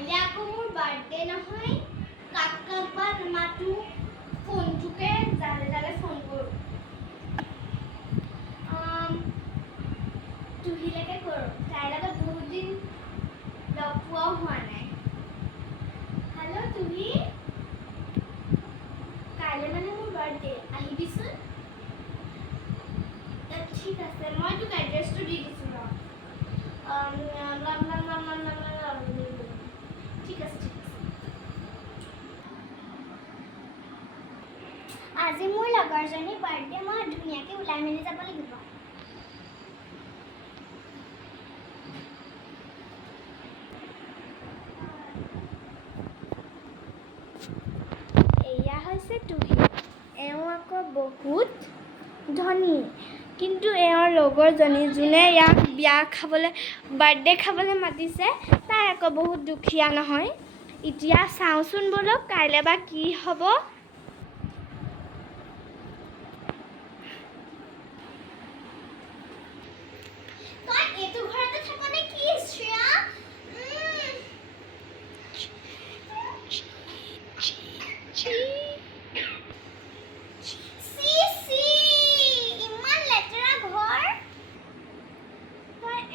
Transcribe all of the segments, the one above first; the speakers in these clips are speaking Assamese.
কাইলৈ আকৌ মোৰ বাৰ্থডে নহয় কাক বা মাতো ফোনটোকে জালে ফোন কৰোঁ তুহিলৈকে কৰোঁ তাইৰ লগত বহুত দিন লগ পোৱাও হোৱা নাই হেল্ল' তুহি কাইলৈ মানে মোৰ বাৰ্থডে আহিবিচোন ঠিক আছে মই তোক এড্ৰেছটো দি দিছোঁ ঠিক আছে আজি মোৰ লগৰজনীৰ বাৰ্থডে মই ধুনীয়াকৈ ওলাই মেলি যাব লাগিব এয়া হৈছে তুহি এওঁ আকৌ বহুত ধনী কিন্তু এওঁৰ লগৰজনী যোনে ইয়াক বিয়া খাবলৈ বাৰ্থডে খাবলৈ মাতিছে তাই আকৌ বহুত দুখীয়া নহয় এতিয়া চাওঁচোন ব'লক কাইলৈ বা কি হ'ব তই এইটো ঘৰতে থাক নে কি শ্ৰেয়া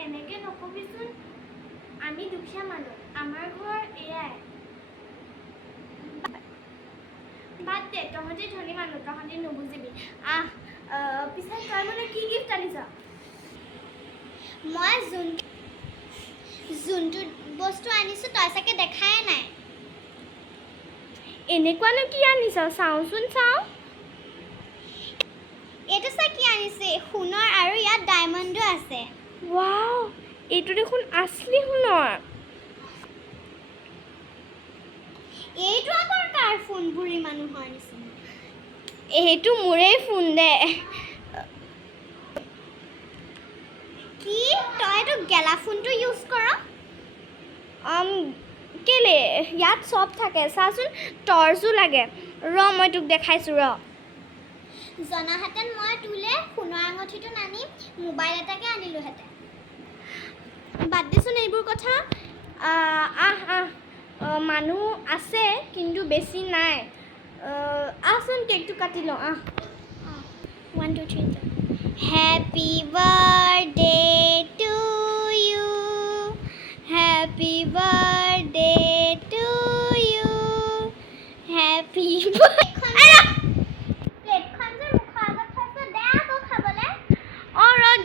এনেকে নকবিচোন আমি দুখীয়া মানুহ আমাৰ ঘৰ এয়াই বাদ দে তহঁতি ধনী মানুহ তহঁতি নুবুজিবি পিছে তই মানে কি গিফ্ট আনিছ মই যোনটো বস্তু আনিছোঁ তই চাগে দেখাই নাই এনেকুৱানো কি আনিছ চাওঁচোন চাওঁ এইটো চা কি আনিছে সোণৰ আৰু ইয়াত ডায়মণ্ডো আছে ৱাও এইটো দেখোন আছলি সোণৰ এইটো আকৌ কাৰ ফোন বুঢ়ী মানুহৰ নিচিনা এইটো মোৰেই ফোন দে কি তই এইটো গেলা ফোনটো ইউজ কৰ কেলে ইয়াত চব থাকে চাচোন টৰ্চো লাগে মই তোক দেখাইছোঁ জনাহেঁতেন মই তোলে সোণৰ আঙঠিটো নানি মোবাইল এটাকে আনিলোহেঁতেন বাদ দেচোন এইবোৰ কথা মানুহ আছে কিন্তু বেছি নাই আহচোন কেকটো কাটি লওঁ 1 2 3 happy birthday to you happy birthday to you happy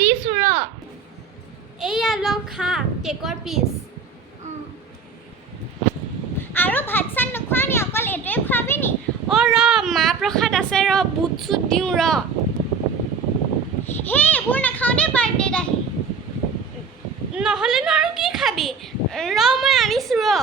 দিছোঁ এইয়া ল খা কেকৰ পিচ আৰু ভাত চাত নোখোৱা নি অকল এইটোৱে খুৱাবি নি মাহ প্ৰসাদ আছে বুট চুট দিওঁ সেই এইবোৰ নাখাওঁ দেই বাৰ্থডেত আহি নহ'লেনো আৰু কি খাবি মই আনিছোঁ